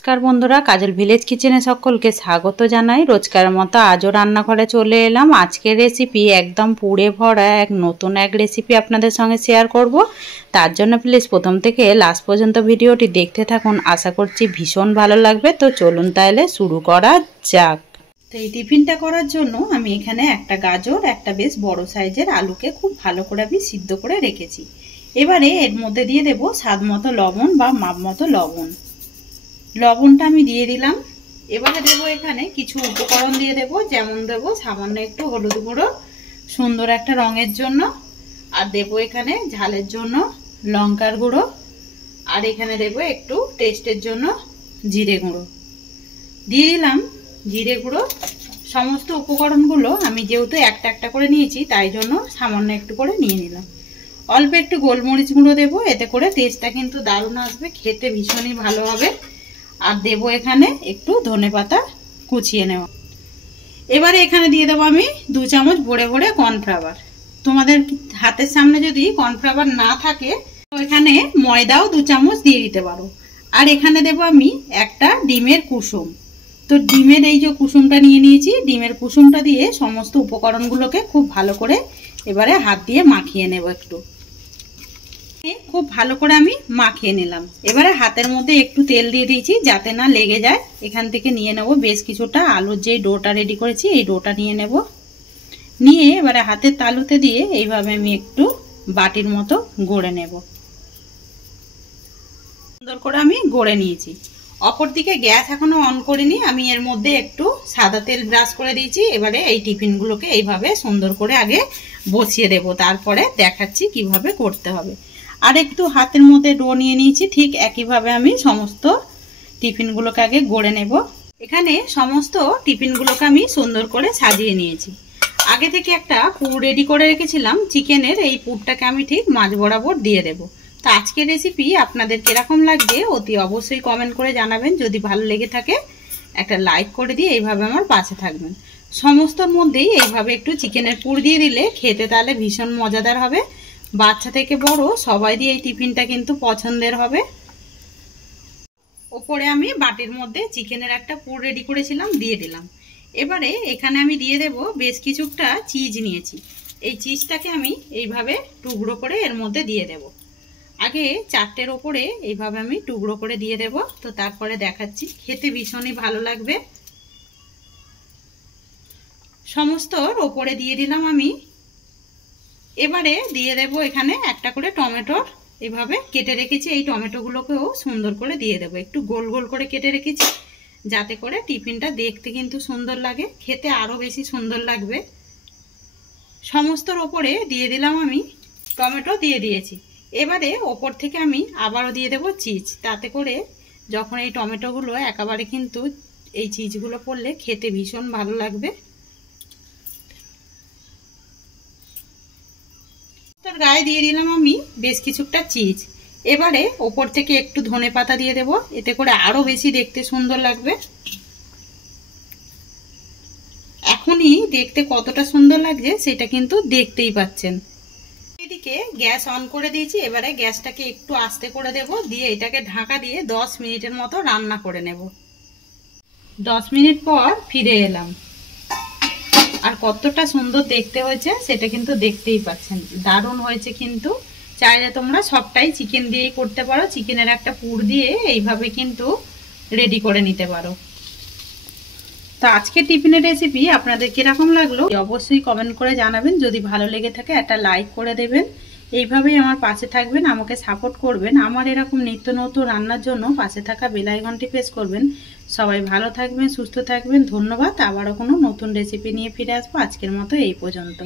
নমস্কার বন্ধুরা, কাজল ভিলেজ কিচেনে সকলকে স্বাগত জানাই। রোজকার মতো আজও রান্নাঘরে চলে এলাম। আজকের রেসিপি একদম পুড়ে ভরা নতুন এক রেসিপি আপনাদের সঙ্গে শেয়ার করব। তার জন্য প্লিজ প্রথম থেকে লাস্ট পর্যন্ত ভিডিওটি দেখতে থাকুন। আশা করছি ভীষণ ভালো লাগবে। তো চলুন তাহলে শুরু করা যাক। তো এই টিফিনটা করার জন্য আমি এখানে একটা গাজর, একটা বেশ বড় সাইজের আলুকে খুব ভালো করে আমি সিদ্ধ করে রেখেছি। এবারে এর মধ্যে দিয়ে দেব স্বাদ মতো লবণ বা মাপ মতো লবণ। লবণটা আমি দিয়ে দিলাম। এবারে দেব এখানে কিছু উপকরণ দিয়ে দেব, যেমন দেব সামান্য একটু হলুদ গুঁড়ো সুন্দর একটা রঙের জন্য, আর দেব এখানে ঝালের জন্য লঙ্কার গুঁড়ো, আর এখানে দেব একটু টেস্টের জন্য জিরে গুঁড়ো দিয়ে দিলাম। জিরে গুঁড়ো সমস্ত উপকরণগুলো আমি যেহেতু একটা একটা করে নিয়েছি তাই জন্য সামান্য একটু করে নিয়ে নিলাম। অল্প একটু গোলমরিচ গুঁড়ো দেব, এতে করে টেস্টটা কিন্তু দারুণ আসবে, খেতে ভীষণই ভালো হবে। আর দেব এখানে একটু ধনেপাতা কুচিয়ে নেওয়া। এবারে এখানে দিয়ে দেবো আমি 2 চামচ ভরে ভরে কর্নফ্লাওয়ার। তোমাদের হাতের সামনে যদি কর্নফ্লাওয়ার না থাকে তো এখানে ময়দাও 2 চামচ দিয়ে দিতে পারো। আর এখানে দেব আমি একটা ডিমের কুসুম। তো ডিমের এই যে কুসুমটা নিয়ে নিয়েছি, ডিমের কুসুমটা দিয়ে সমস্ত উপকরণগুলোকে খুব ভালো করে এবারে হাত দিয়ে মাখিয়ে নেব। একটু খুব ভালো করে আমি মাখিয়ে নিলাম। এবারে হাতের মধ্যে একটু তেল দিয়ে দিয়েছি যাতে না লেগে যায়। এখান থেকে নিয়ে নেব বেশ কিছুটা আলুর যে ডোটা রেডি করেছি এই ডোটা নিয়ে নেব। নিয়ে এবারে হাতের তালুতে দিয়ে এইভাবে আমি একটু বাটির মতো গড়ে নেব। সুন্দর করে আমি গড়ে নিয়েছি। অপর দিকে গ্যাস এখনো অন করিনি, আমি এর মধ্যে একটু সাদা তেল ব্রাশ করে দিয়েছি। এবারে এই টিফিনগুলোকে এইভাবে সুন্দর করে আগে বসিয়ে দেব, তারপরে দেখাচ্ছি কিভাবে করতে হবে। আর একটু হাতের মধ্যে ডো নিয়ে নিয়েছি, ঠিক একইভাবে আমি সমস্ত টিফিনগুলোকে আগে গড়ে নেব। এখানে সমস্ত টিফিনগুলোকে আমি সুন্দর করে সাজিয়ে নিয়েছি। আগে থেকে একটা পুর রেডি করে রেখেছিলাম চিকেনের, এই পুরটাকে আমি ঠিক মাঝ বরাবর দিয়ে দেব। তো আজকের রেসিপি আপনাদের কিরকম লাগছে অতি অবশ্যই কমেন্ট করে জানাবেন। যদি ভালো লেগে থাকে একটা লাইক করে দিয়ে এইভাবে আমার পাশে থাকবেন। সমস্তর মধ্যেই এইভাবে একটু চিকেনের পুর দিয়ে দিলে খেতে তাহলে ভীষণ মজাদার হবে। বাচ্চা থেকে বড় সবাই দিয়ে এই টিফিনটা কিন্তু পছন্দের হবে। ওপরে আমি বাটির মধ্যে চিকেনের একটা পুর রেডি করেছিলাম দিয়ে দিলাম। এবারে এখানে আমি দিয়ে দেব বেশ কিছুটা চিজ নিয়েছি। এই চিজটাকে আমি এইভাবে টুকরো করে এর মধ্যে দিয়ে দেব। আগে 4টের ওপরে এইভাবে আমি টুকরো করে দিয়ে দেব। তো তারপরে দেখাচ্ছি, খেতে ভীষণই ভালো লাগবে। সমস্তর ওপরে দিয়ে দিলাম আমি। এবারে দিয়ে দেব এখানে একটা করে টমেটো এভাবে কেটে রেখেছি। এই টমেটোগুলোকেও সুন্দর করে দিয়ে দেব। একটু গোল গোল করে কেটে রেখেছি যাতে করে টিফিনটা দেখতে কিন্তু সুন্দর লাগে, খেতে আরো বেশি সুন্দর লাগবে। সমস্তর ওপরে দিয়ে দিলাম আমি টমেটো দিয়ে দিয়েছি। এবারে ওপর থেকে আমি আবারও দিয়ে দেব চিজ, তাতে করে যখন এই টমেটোগুলো একেবারে কিন্তু এই চিজগুলো পড়লে খেতে ভীষণ ভালো লাগবে। গায়ে দিয়ে দিলাম আমি বেশ কিছুটা চিজ। এবারে ওপর থেকে একটু ধনেপাতা দিয়ে দেব, এতে করে আরো বেশি দেখতে সুন্দর লাগবে। এখনই দেখতে কতটা সুন্দর লাগছে সেটা কিন্তু দেখতেই পাচ্ছেন। এদিকে গ্যাস অন করে দিয়েছি। এবারে গ্যাসটাকে একটু আস্তে করে দেব, দিয়ে এটাকে ঢাকা দিয়ে 10 মিনিটের মতো রান্না করে নেব। 10 মিনিট পর ফিরে এলাম। আর কতটা সুন্দর দেখতে হয়েছে সেটা কিন্তু দেখতেই পাচ্ছেন, দারুণ হয়েছে। কিন্তু চাইলে তোমরা সবটাই চিকেন দিয়েই করতে পারো, চিকেনের একটা পুর দিয়ে এইভাবে কিন্তু রেডি করে নিতে পারো। তো আজকের টিফিনের রেসিপি আপনাদের কিরকম লাগলো অবশ্যই কমেন্ট করে জানাবেন। যদি ভালো লেগে থাকে একটা লাইক করে দেবেন। এইভাবেই আমার পাশে থাকবেন, আমাকে সাপোর্ট করবেন। আমার এরকম নিত্য নতুন রান্নার জন্য পাশে থাকা বেল আইকনটি প্রেস করবেন। সবাই ভালো থাকবেন, সুস্থ থাকবেন। ধন্যবাদ। আবারও কোনো নতুন রেসিপি নিয়ে ফিরে আসবো। আজকের মতো এই পর্যন্ত।